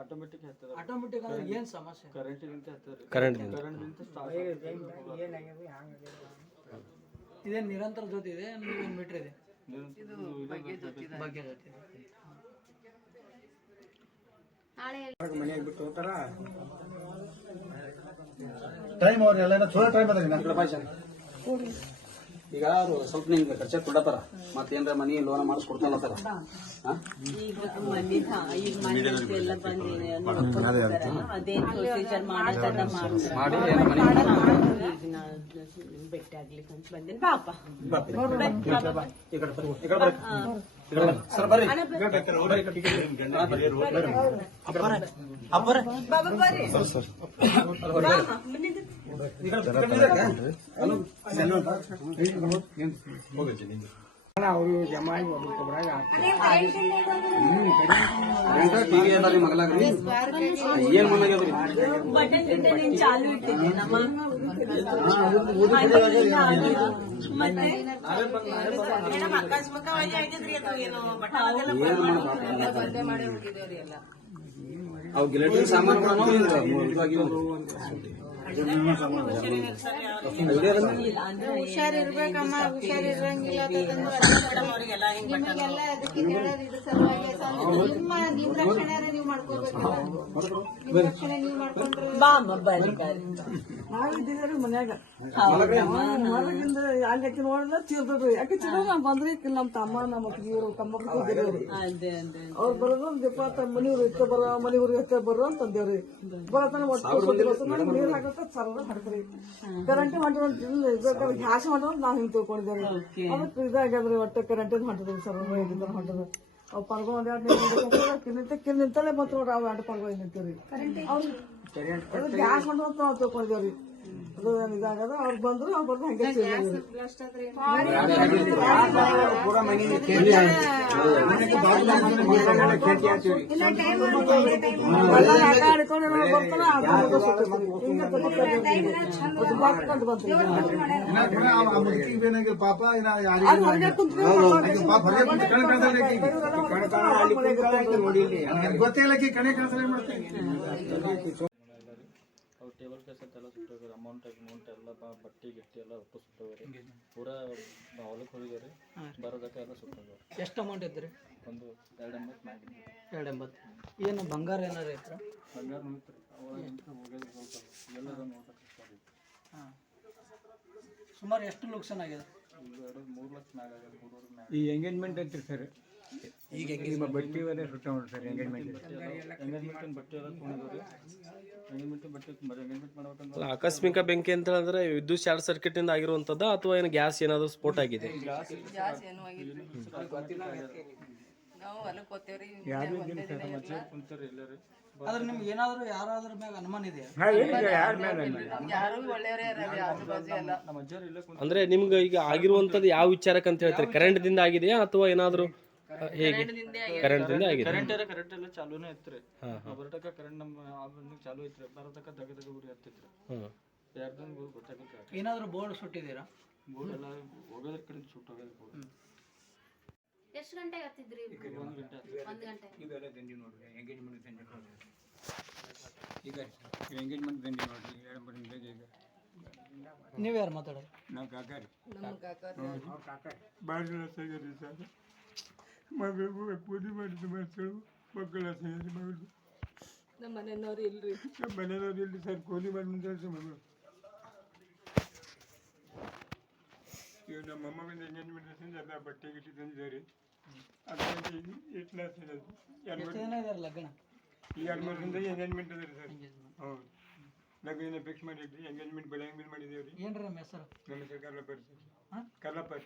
Automatic ಏನ್ ಸಮಸ್ಯೆ? ಇದೇನು ನಿರಂತರ ಜ್ಯೋತಿ ಇದೆ, ಮೀಟರ್ ಇದೆ? ಬಗ್ಗೆ ಜ್ಯೋತಿ ಮನೆಯಾಗ ಬಿಟ್ಟು ಹೋಗ್ತಾರ. ಟೈಮ್ ಅವ್ರೆಲ್ಲ ಚಲೋ ಟೈಮ್ ಅದ. ಈಗ ಅವರು ಸ್ವಲ್ಪ ನಿಮ್ಗೆ ಖರ್ಚು ಕೊಡತ್ತಾರ, ಮತ್ತೇನ್ರ ಮನಿ ಲೋನ್ ಮಾಡಿಸ್ಕೊಡ್ತಾರ. ಈಗ ಎಲ್ಲ ಬಂದಿದೆ ಅದೇನ್ ಪ್ರೊಸೀಜರ್ ಭೇಟಿ ಆಗ್ಲಿಕ್ಕೆ ಅಂತ ಬಂದಿನಿ. ಪಾಪ ಅವರು ಜಮಾ ಟಿವಿ ಎಲ್ಲ ಮಗಲಾಗ ಏನ್ ಮನಾಗ್ಯದ್ರಿ ಚಾಲು ಇಟ್ಟಿದ್ದೆ ನಮ್ಮ ಅವು ಗಿಲೆಟಿನ್ ಸಾಮಾನುಗಳನ್ನು ಹುಷಾರಿರ್ಬೇಕಮ್ಮ, ಹುಷಾರಿರಂಗಿಲ್ಲ ನಿಮಗೆಲ್ಲ ಅದಕ್ಕೆ ಹೇಳೋದು ಇದು ಸಲುವಾಗಿ. ನಿಮ್ ರಕ್ಷಣೆ ನೀವು ಮಾಡ್ಕೋಬೇಕಲ್ಲ, ನಿಮ್ ರಕ್ಷಣೆ ನೀವು ಮಾಡ್ಕೊಂಡ್ರೆ ನಾವಿದ್ದೀವಿ ಮನ್ಯಾಗ. ಹೊರಗಿಂದ ಅಲ್ಲಿ ನೋಡಿದ್ರೆ ತೀರ್ತದ್ರಿ. ಯಾಕೆ ಚಿನ್ನ ಬಂದ್ರಿ ನಮ್ಮ ತಮ್ಮ ನಮ್ಮ ಇವರು ಕಮ್ಮರು ಅವ್ರು ಬರೋದು ಒಂದ್ 20 ಮನಿಯವ್ರು ಎತ್ತ ಬರೋ ಮನಿಯವ್ರು ಎತ್ತ ಬರೋ ಅಂತಂದೇವ್ರಿ. ಬರತನ ಒಟ್ಟು ನೀರ್ ಹಾಕತ್ತ ಸರದ ಹಡ್ಕ್ರಿ. ಕರೆಂಟ್ ಹೊಂಟಿದ್ರೆ ಗ್ಯಾಸ್ ಹೊಂಟ ನಾವ್ ಹಿಂಗ್ ತಿಳ್ಕೊಂಡಿದ್ದೇವ್ರಿ. ಅದಕ್ಕೆ ಇದಾಗ್ಯದ್ರಿ, ಒಟ್ಟು ಕರೆಂಟ್ ಹೊಂಟದ್ರಿ ಸರ್ ಹೊಂಟದ. ಅವ್ ಪರ್ಗೊ ಕಿನ್ನಿಂತಲೇ ಬಂತು ನೋಡ್ರಿ. ಅವ್ 2 ಪರ್ಗೊ ನಿಂತೀವ್ರಿ. ಗ್ಯಾಸ್ ಹೊಂಟ ನಾವ್ ತಿಳ್ಕೊಂಡಿದ್ದೇವ್ರಿ. ಅದು ಇದಾಗದ ಅವ್ರು ಬಂದ್ರು, ಅವ್ರು ಬಂದು ಹಂಗೆ ಪಾಪ ಗೊತ್ತಿಲ್ಲ ಕಣೆ ಕಳ್ಸಲೇ ಮಾಡ್ತೇನೆ. ಟೇಬಲ್ ಕೇಸ್ ಎಲ್ಲ ಸುಟ್ಟೋಗ್ರಿ. ಅಮೌಂಟ್ ಎಲ್ಲ ಬಟ್ಟೆ ಗಿಟ್ಟಿ ಎಲ್ಲ ಒಟ್ಟು ಸುಟ್ಟೋಗ್ರಿ. ಪೂರಾ ಹೊಲಕ್ಕೆ ಹೋಗಿದ್ರಿ, ಬರೋದಕ್ಕೆ ಎಲ್ಲ ಸುಟ್ಟೋಗ್ರಿ. ಎಷ್ಟು ಅಮೌಂಟ್ ಇದ್ರಿ? ಒಂದು 280 ಮ್ಯಾಗಿದ್ರಿ. 280. ಏನು ಬಂಗಾರ ಏನಾರ ಐತ್ರ? ಬಂಗಾರ ನೋಡ್ರಿ ಹೋಗೋದು ಎಲ್ಲ ನೋಡ್ರಿ. ಸುಮಾರು ಎಷ್ಟು ಲಕ್ಷನ್ ಆಗಿದೆ? 3 ಲಕ್ಷ ಮ್ಯಾಗ ಆಗಿದೆ. 3 ಮ್ಯಾಗ. ಈ ಎಂಗೇಜ್ಮೆಂಟ್ ಐತ್ರಿ ಸರ್, ಈಗ ಬಟ್ಟೆ ಸುಟ್ಟ ಸರ್. ಎಂಗೇಜ್ಮೆಂಟ್ ಬಟ್ಟೆ ಎಲ್ಲ ತೊಗೊಂಡಿದ್ರಿ. ಎಂಗೇಜ್ಮೆಂಟ್ ಬಟ್ಟೆ ಎಂಗೇಜ್ಮೆಂಟ್ ಮಾಡ್ಬೇಕಂದ್ರೆ ಆಕಸ್ಮಿಕ ಬೆಂಕಿ ಅಂತ ಹೇಳಿದ್ರೆ ವಿದ್ಯುತ್ ಶಾರ್ಟ್ ಸರ್ಕ್ಯೂಟ್ ಇಂದ ಆಗಿರುವಂತದ್ದು ಅಥವಾ ಏನು ಗ್ಯಾಸ್ ಏನಾದ್ರು ಸ್ಫೋಟ ಆಗಿದೆ? ಆದ್ರೆ ನಿಮ್ಗೆ ಏನಾದ್ರು ಯಾರಾದ್ರ ಮ್ಯಾಗ ಅನುಮಾನ ಇದೆಯಾ? ಅಂದ್ರೆ ನಿಮ್ಗೆ ಈಗ ಆಗಿರುವಂತದ್ದು ಯಾವ ವಿಚಾರಕ್ಕೆ ಅಂತ ಹೇಳ್ತಾರೆ? ಕರೆಂಟ್ ದಿಂದ ಆಗಿದೆಯಾ ಅಥವಾ ಏನಾದ್ರು ಹೇಗೆ? ಕರೆಂಟ್ ದಿಂದ ಆಗಿದೆ. ಕರೆಂಟ್ ಎಲ್ಲ ಚಾಲೂನೇ ಐತ್ರಿ. ಬರತಕ್ಕ ಕರೆಂಟ್ ನಮ್ಮ ಚಾಲು ಐತ್ರಿ. ಬರತಕ್ಕ ದಗ ಉರಿ ಹತ್ತಿತ್ರಿ. ಯಾರ್ದಂಗ ಗೊತ್ತಾಗಲ್ಲ. ಏನಾದ್ರು ಬೋರ್ಡ್ ಸುಟ್ಟಿದ್ದೀರಾ? ಬೋರ್ಡ್ ಎಲ್ಲ ಹೋಗೋದ್ರ ಕಡೆ ಸುಟ್ಟು ಹೋಗೋದು ಬೋರ್ಡ್. ಎಷ್ಟು ಗಂಟೆಗೆ ಹತ್ತಿದ್ರಿ? 1 ಗಂಟೆ. 1 ಗಂಟೆ. ಇದೆಲ್ಲ ದಂಡಿ ನೋಡ್ರಿ, ಎಂಗೇಜ್ಮೆಂಟ್ ದಂಡಿ ಈಗ ಎಂಗೇಜ್ಮೆಂಟ್ ದಂಡಿ ನೋಡ್ರಿ. ಈಗ ನೀವ್ ಯಾರು ಮಾತಾಡೋದು? ನಾವು ಕಾಕಾರಿ ಭಾಳ ಜನ ಸಿಗರಿ ಸರ್. ಮಗಳು ಪೂಜೆ ಮಾಡಿದ್ದು ಮಕ್ಕಳು ಮಗಳು ನಮ್ಮ ಮನೆಯವ್ರು ಇಲ್ರಿ. ನಮ್ಮ ಮನೆಯವ್ರು ಇಲ್ರಿ ಸರ್. ಕೂಲಿ ಮಾಡಿ ಮುಂದೆ ಮಗಳು ಇವ್ ನಮ್ಮ ಅಮ್ಮ ಬಂದು ಎಂಗೇಜ್ಮೆಂಟ್ ಎಲ್ಲ ಬಟ್ಟೆ ಗಿಟ್ಟಿ ತಂದಿದ್ದಾರೆ. ಅದಕ್ಕೆ ಎಷ್ಟು ಲಾಸ್ ಇದೆ? ಲಗ್ನ ಈಗ 2 ವರ್ಷದಿಂದ ಎಂಗೇಜ್ಮೆಂಟ್ ಅದ ರೀ ಸರ್. ಹೌದು, ಲಗ್ನ ಫಿಕ್ಸ್ ಮಾಡಿದ್ರಿ. ಎಂಗೇಜ್ಮೆಂಟ್ ಬೆಳಗ್ಗೆ ಮೇಲೆ ಮಾಡಿದೇವ್ರಿ. ಏನ್ರಿ ನಮ್ಮ ಹೆಸರು? ನಮ್ಮ ಹೆಸರು ಕರ್ಲಪ್ಪರ್ ಸರ್. ಕರ್ಲಪ್ಪರ್.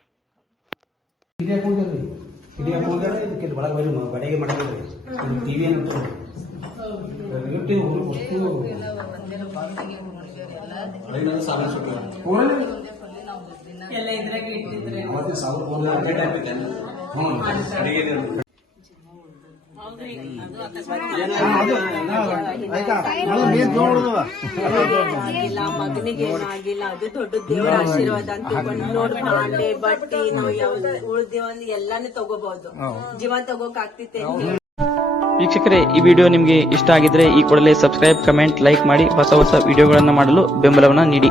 ಇದಕ್ಕೆ ಒಳಗೆ ಬರೀ ಬಡೆಗೆ ಮಾಡಿದ್ರಿ. ಟಿವಿ ಏನಂತ ಎಲ್ಲ ಇದ್ರಾಗೆ ಇಟ್ಟಿದ್ರೆ ಮಗನಿಗೆ ಏನಾಗಿಲ್ಲ. ಅದು ದೊಡ್ಡ ದೇವರ ಆಶೀರ್ವಾದ ಅಂತ ನೋಡ್ ಭಾಂಡೆ ಬಟ್ಟಿ ನಾವು ಯಾವ್ದು ಉಳ್ದೇವಂದ್ ಎಲ್ಲಾನು ತಗೋಬಹುದು. ಜೀವ ತಗೋಕ್ ಆಗ್ತಿತ್ತೆ. ವೀಕ್ಷಕರೇ, ಈ ವಿಡಿಯೋ ನಿಮಗೆ ಇಷ್ಟ ಆಗಿದ್ರೆ ಈ ಕೂಡಲೇ ಸಬ್ಸ್ಕ್ರೈಬ್, ಕಮೆಂಟ್, ಲೈಕ್ ಮಾಡಿ ಹೊಸ ವಿಡಿಯೋಗಳನ್ನು ಮಾಡಲು ಬೆಂಬಲವನ್ನು ನೀಡಿ.